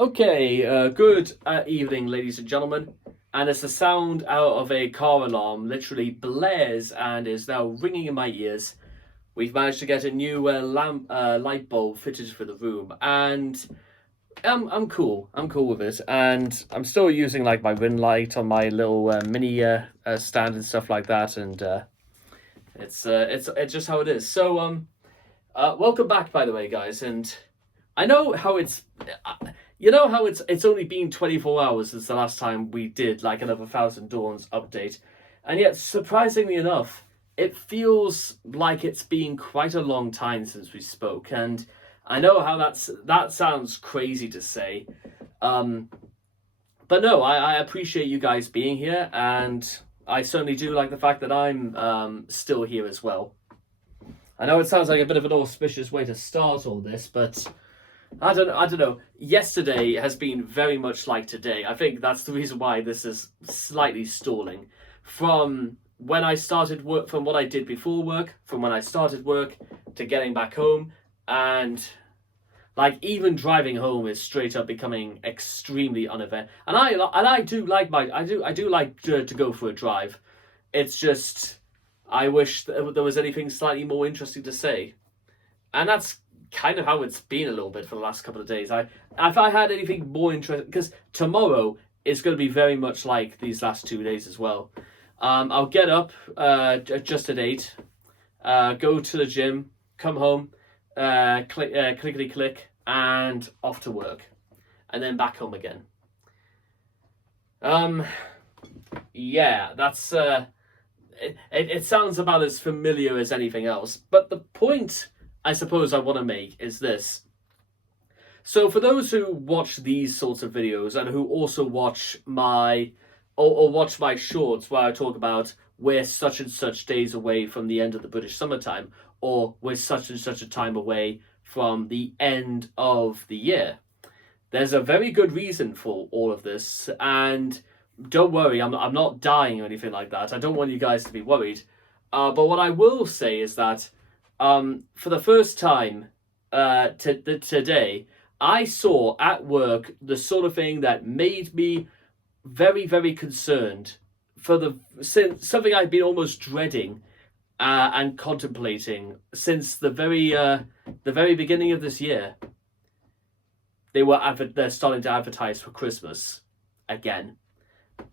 Okay, good evening, ladies and gentlemen. And as the sound out of a car alarm literally blares and is now ringing in my ears, we've managed to get a new light bulb fitted for the room, and I'm cool. I'm cool with it, and I'm still using like my ring light on my little mini stand and stuff like that, and it's just how it is. Welcome back, by the way, guys, and I know how it's. You know how it's only been 24 hours since the last time we did like another Thousand Dawns update, and yet surprisingly enough, it feels like it's been quite a long time since we spoke. And I know how that sounds crazy to say, um, but no, I appreciate you guys being here, and I certainly do like the fact that I'm still here as well. I know it sounds like a bit of an auspicious way to start all this, but I don't know. Yesterday has been very much like today. I think that's the reason why this is slightly stalling. From when I started work, from what I did before work, from when I started work to getting back home, and like even driving home is straight up becoming extremely uneventful. And I do like I do like to go for a drive. It's just I wish there was anything slightly more interesting to say, and that's kind of how it's been a little bit for the last couple of days. If I had anything more interesting, because tomorrow is going to be very much like these last 2 days as well. I'll get up just at 8, go to the gym, come home, clickety click, and off to work, and then back home again. Um, yeah, that's it sounds about as familiar as anything else. But the point I suppose I want to make is this. So for those who watch these sorts of videos and who also watch my or watch my shorts where I talk about we're such and such days away from the end of the British summertime, or we're such and such a time away from the end of the year, there's a very good reason for all of this. And don't worry, I'm not dying or anything like that. I don't want you guys to be worried. But what I will say is that for the first time today, I saw at work the sort of thing that made me very, very concerned for since something I've been almost dreading and contemplating since the very beginning of this year. They're starting to advertise for Christmas again,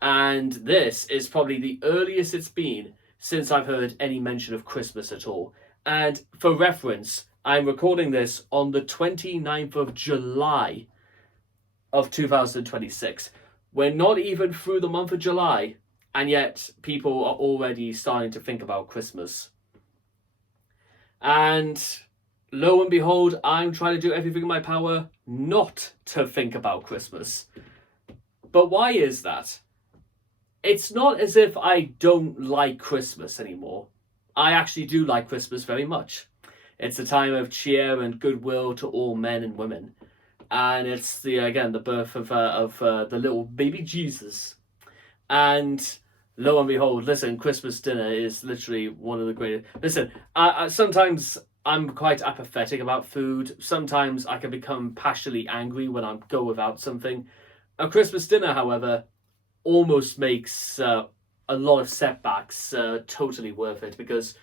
and this is probably the earliest it's been since I've heard any mention of Christmas at all. And for reference, I'm recording this on the 29th of July of 2026. We're not even through the month of July, and yet people are already starting to think about Christmas. And lo and behold, I'm trying to do everything in my power not to think about Christmas. But why is that? It's not as if I don't like Christmas anymore. I actually do like Christmas very much. It's a time of cheer and goodwill to all men and women, and it's the birth of the little baby Jesus. And lo and behold, listen, Christmas dinner is literally one of the greatest. Listen, sometimes I'm quite apathetic about food. Sometimes I can become passionately angry when I go without something. A Christmas dinner, however, almost makes a lot of setbacks totally worth it, because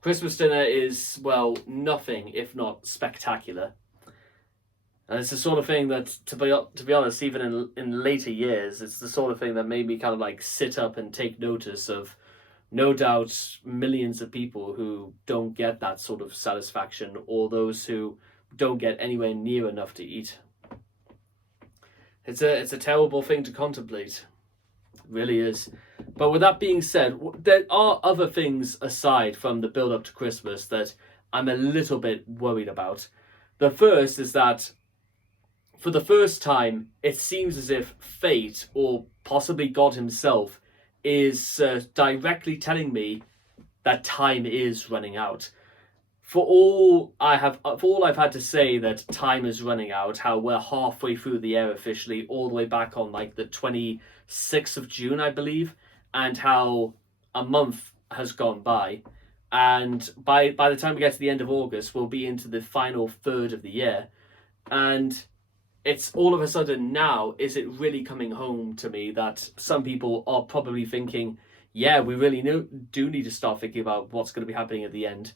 Christmas dinner is, well, nothing if not spectacular. And it's the sort of thing that, to be honest, even in later years, it's the sort of thing that made me kind of like sit up and take notice of, no doubt, millions of people who don't get that sort of satisfaction, or those who don't get anywhere near enough to eat. It's a terrible thing to contemplate. It really is. But with that being said, there are other things aside from the build up to Christmas that I'm a little bit worried about. The first is that for the first time, it seems as if fate, or possibly God himself, is directly telling me that time is running out. For all I've had to say that time is running out, how we're halfway through the year officially, all the way back on like the 26th of June, I believe, and how a month has gone by, and by the time we get to the end of August, we'll be into the final third of the year, and it's all of a sudden now, is it really coming home to me that some people are probably thinking, yeah, we really do need to start thinking about what's going to be happening at the end.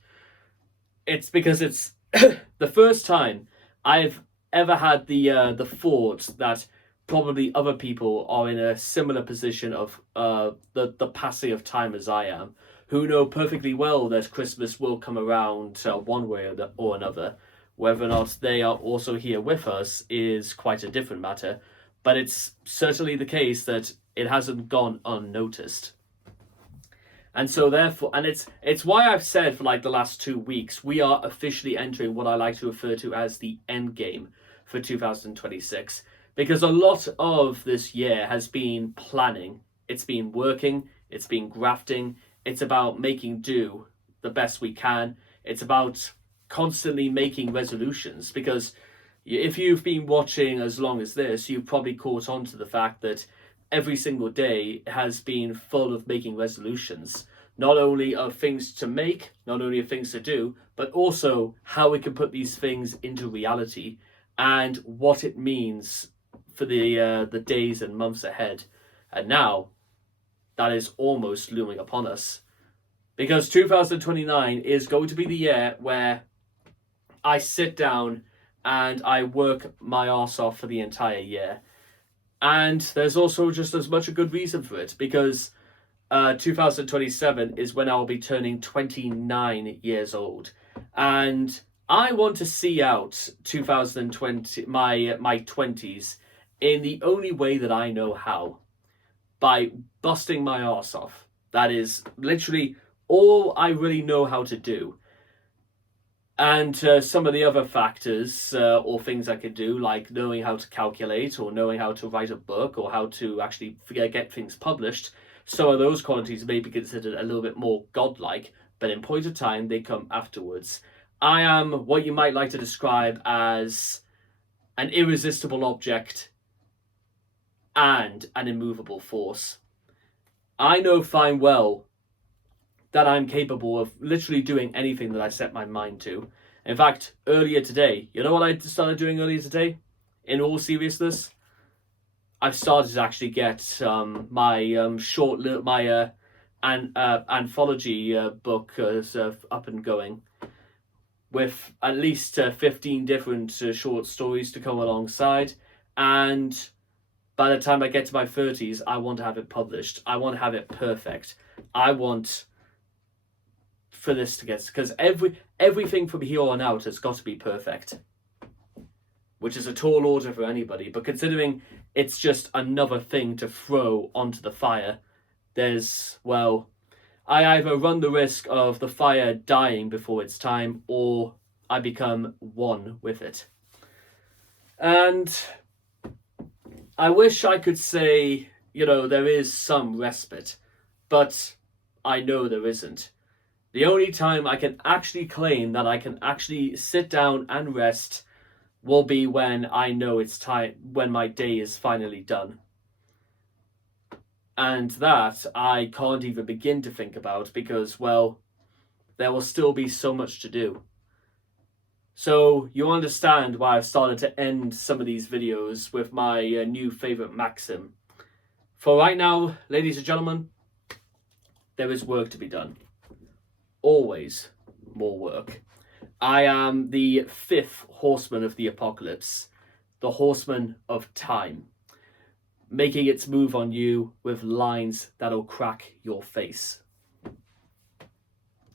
It's because it's the first time I've ever had the thought that probably other people are in a similar position of the passing of time as I am, who know perfectly well that Christmas will come around one way or another. Whether or not they are also here with us is quite a different matter, but it's certainly the case that it hasn't gone unnoticed. And so therefore, and it's why I've said for like the last 2 weeks, we are officially entering what I like to refer to as the end game for 2026. Because a lot of this year has been planning. It's been working, it's been grafting, it's about making do the best we can. It's about constantly making resolutions, because if you've been watching as long as this, you've probably caught on to the fact that every single day has been full of making resolutions, not only of things to make, not only of things to do, but also how we can put these things into reality and what it means for the days and months ahead. And now that is almost looming upon us, because 2029 is going to be the year where I sit down and I work my arse off for the entire year. And there's also just as much a good reason for it, because 2027 is when I'll be turning 29 years old. And I want to see out 2020, my 20s, in the only way that I know how, by busting my arse off. That is literally all I really know how to do. And some of the other factors or things I could do, like knowing how to calculate or knowing how to write a book or how to actually get things published, some of those qualities may be considered a little bit more godlike, but in point of time, they come afterwards. I am what you might like to describe as an irresistible object and an immovable force. I know fine well that I'm capable of literally doing anything that I set my mind to. In fact, earlier today, you know what I started doing earlier today? In all seriousness, I've started to actually get my anthology book up and going, with at least 15 different short stories to come alongside. And by the time I get to my 30s, I want to have it published. I want to have it perfect. I want for this to get, because everything from here on out has got to be perfect, which is a tall order for anybody. But considering it's just another thing to throw onto the fire, I either run the risk of the fire dying before its time, or I become one with it. And I wish I could say, there is some respite, but I know there isn't. The only time I can actually claim that I can actually sit down and rest will be when I know it's time, when my day is finally done. And that I can't even begin to think about, because, there will still be so much to do. So you understand why I've started to end some of these videos with my new favourite maxim. For right now, ladies and gentlemen, there is work to be done. Always more work. I am the fifth horseman of the apocalypse, the horseman of time, making its move on you with lines that'll crack your face.